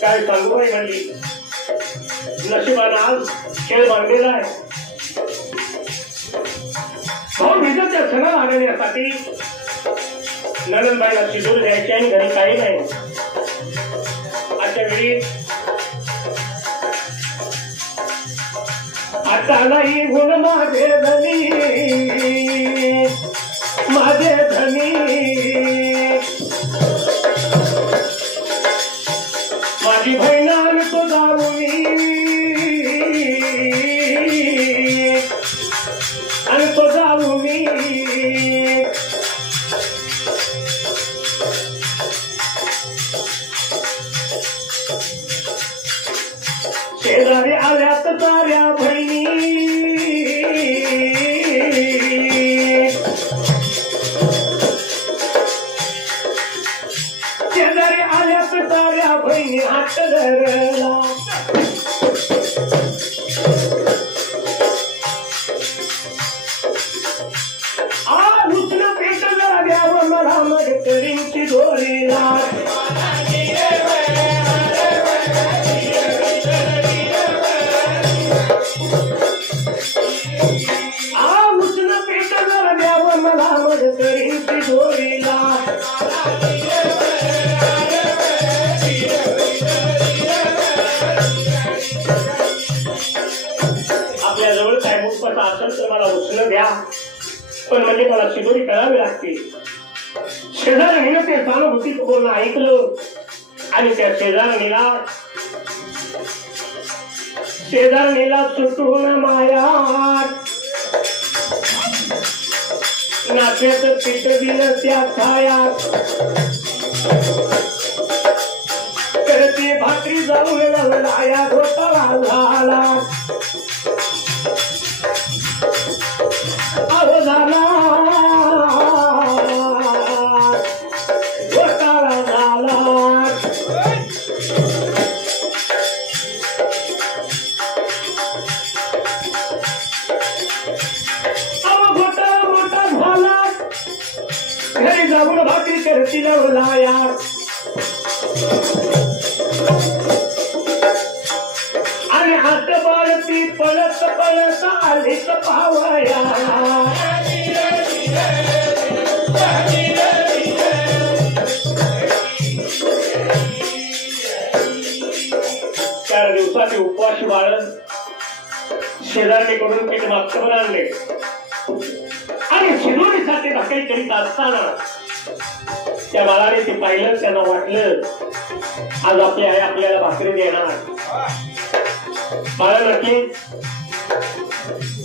काय सांगू नाही म्हणली नशिबानं आज खेळ मांडलेला आहे भाऊ भिजतच्या सणाला आणण्यासाठी नंदनबाईला शिजून द्यायची आणि घरी काही नाही आजच्या वेळी आता नाही गुण माझे धनी माझे धनी माझी बहिणान तो जाऊनी आणि तो जाऊनी शेजारी आल्यात साऱ्या बहिणी शेजारी आल्यात साऱ्या बहिणी हात धरला उचल पेटला द्यावं मला मडकरींची दोरीला उचल पेटला द्यावं मला मडकरींची दोरीला आपल्या जवळ काय मुखपट असेल तर मला उचल द्या पण म्हणजे मला शिदोरी करावी लागते शेजारणीनं ते सहानुभूतीचं बोलणं ऐकलं आणि त्या शेजारणीला सुटून माया नात्याचं पीठ दिलं त्या छायात तर ती भाकरी जाऊन लाया घोटाळा झाला अहो झाला घोटाळा झाला अहो घोटाळा मोठा झाला घरी जाऊन भाकरी करतील लाया आणि हात बाळती पळत पळत आली पावया चार दिवसाचे उपवास बाळण शेजारणीकडून पीठ मागचं आणले आणि शिदोरीसाठी भाकरी करीत असताना त्या बाळाने ते पाहिलं त्यांना वाटलं आज आपली आई आपल्याला भाकरी देणार बाळा म्हटले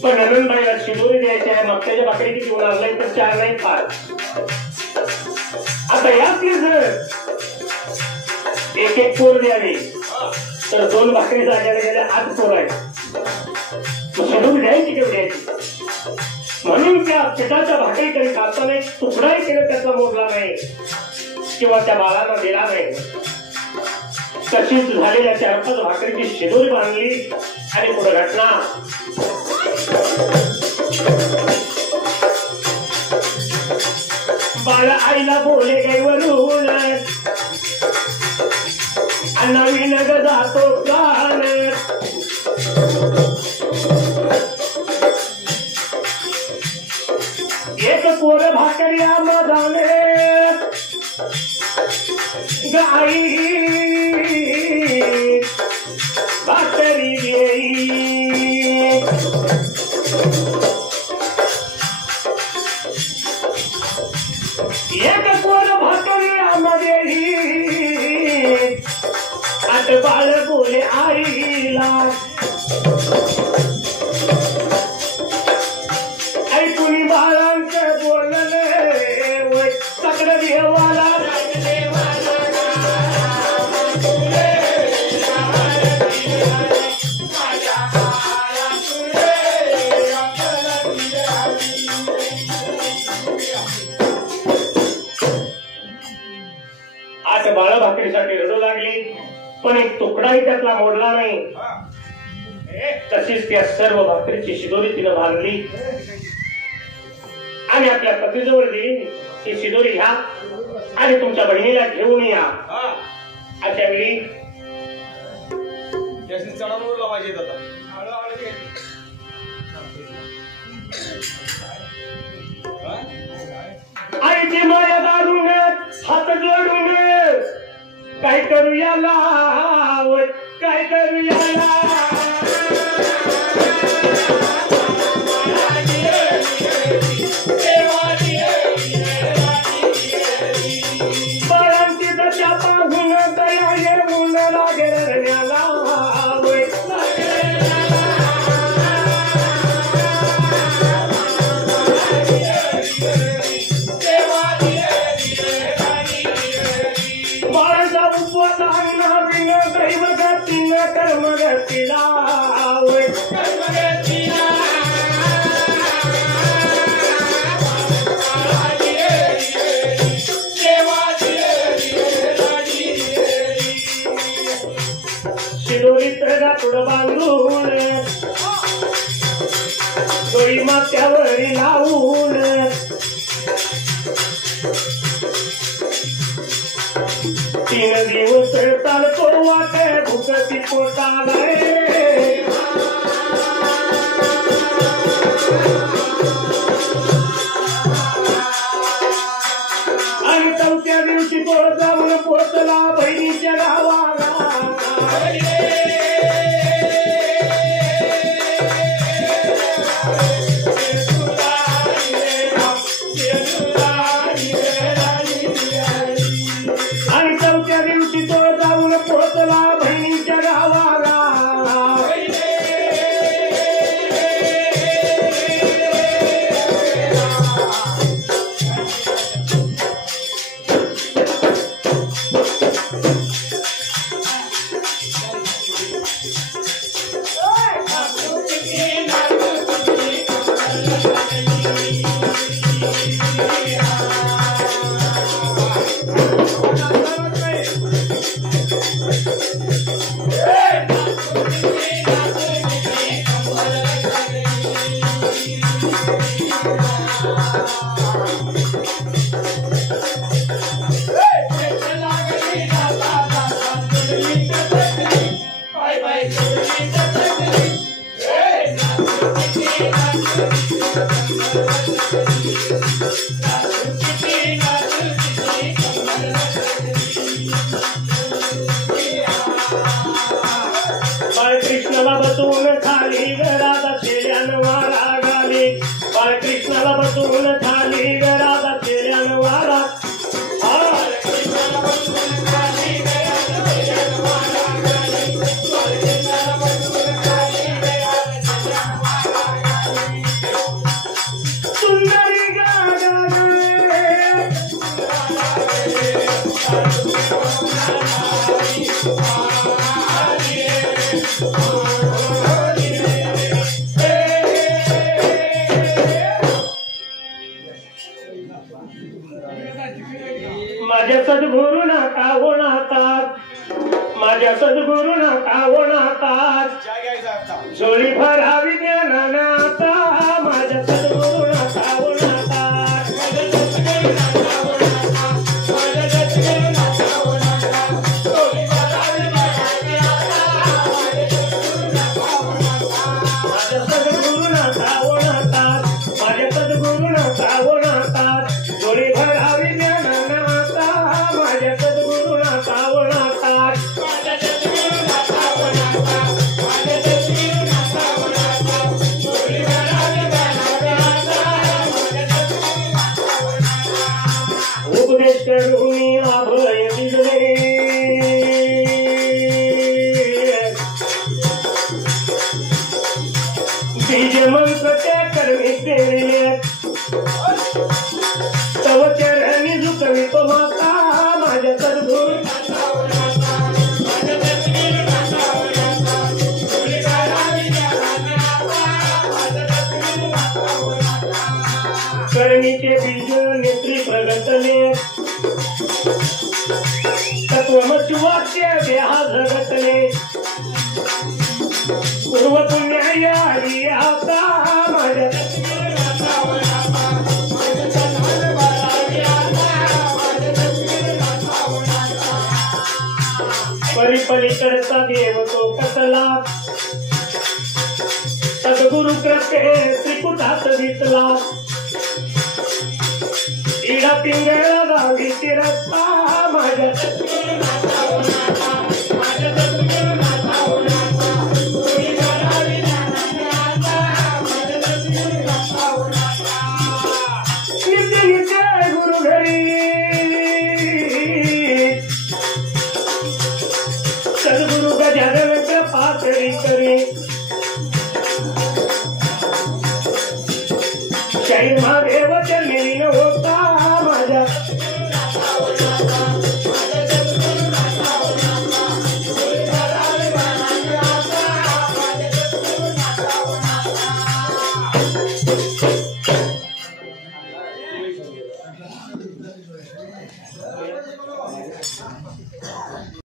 पण नंदनबाईला शिदोरी द्यायची आहे मागच्या भाकरी किती होणार नाही तर 4 नाही 5 आता यातली जर एक एक पोर द्यावी तर 2 भाकरी जाग्याला गेल्या 8 पोर आहेत शिदोरी द्यायची केवढी द्यायची म्हणून त्या पिठाच्या भाकरी कधी खाताना एक तुकडाही केला त्याचा मोडला नाही किंवा त्या बाळाला दिला नाही तशीच झालेल्या 4-5 भाकरीची शिदोरी बांधली आणि पुढे घटना बाळ आईला बोले गाईवरून नवीन जातो प्राण एक पोर भाकरी आम्हाला गाई भाकरी देई एक पोर भाकरी आम्हाला आठ बाळ बोले आईला ऐकुनी बाळांच बोलले वय सगळं देवाला आठ बाळ भाकरीसाठी रडू लागली पण एक तुकडाही त्यातला मोडला नाही. तशीच त्या सर्व भाकरीची शिदोरी तिनं बांधली आणि आपल्या पतीजवळ दिली. ही शिदोरी घ्या आणि तुमच्या बहिणीला घेऊन या. अशा वेळी चढावर लावायचे आईची माया दारून हात जोडून काय करूया लाव काय करूया बाळांची दशा पाहून दया येऊन लागे रडण्याला शिदोरीत गाठोड बांधून गळी माथ्यावरी लावून तीन दिवस चालतो वाटे भुकती पोटाला आणि चौथ्या दिवशी तो जाऊन पोचला बहिणीच्या गावाला. आणि चौथ्या दिवशी तो जाऊन पोचला बहिणीच्या गावाला. बाळकृष्णाला बसून खाली घरात शेल्यान वारा गाली. बाळकृष्णाला बसून खाली घरात शेल्यान वारा सुंदरी गागा माझ्या सद्गुरूंना कावणातात माझ्या सद्गुरूंना कावणातात जोडी भरावी ज्ञानानाता. माझ्या सद्गुरूंना कावणातात माझ्या सद्गुरूंना कावणातात माझ्या सद्गुरूंना कावणातात जोडी भरावी ज्ञानानाता. माझ्या सद्गुरूंना कावणातात माझ्या सद्गुरूंना कावणातात माझ्या सद्गुरूंना कावणातात जोडी तो माता माझ्या सद्गुरू करणीचे बीज नेत्री प्रगटले तत्वमसी वाक्य देहा जगतले पूर्व पुण्याय आली आता माझ्या परिपलीकडचा देव तो कसला सद्गुरु कृपे त्रिकुटात दिसला इडा पिंगळा गावीची रस्ता माझ्या नित्य गुरु घरी सद्गुरु गजानन कृपा करी शाही मागे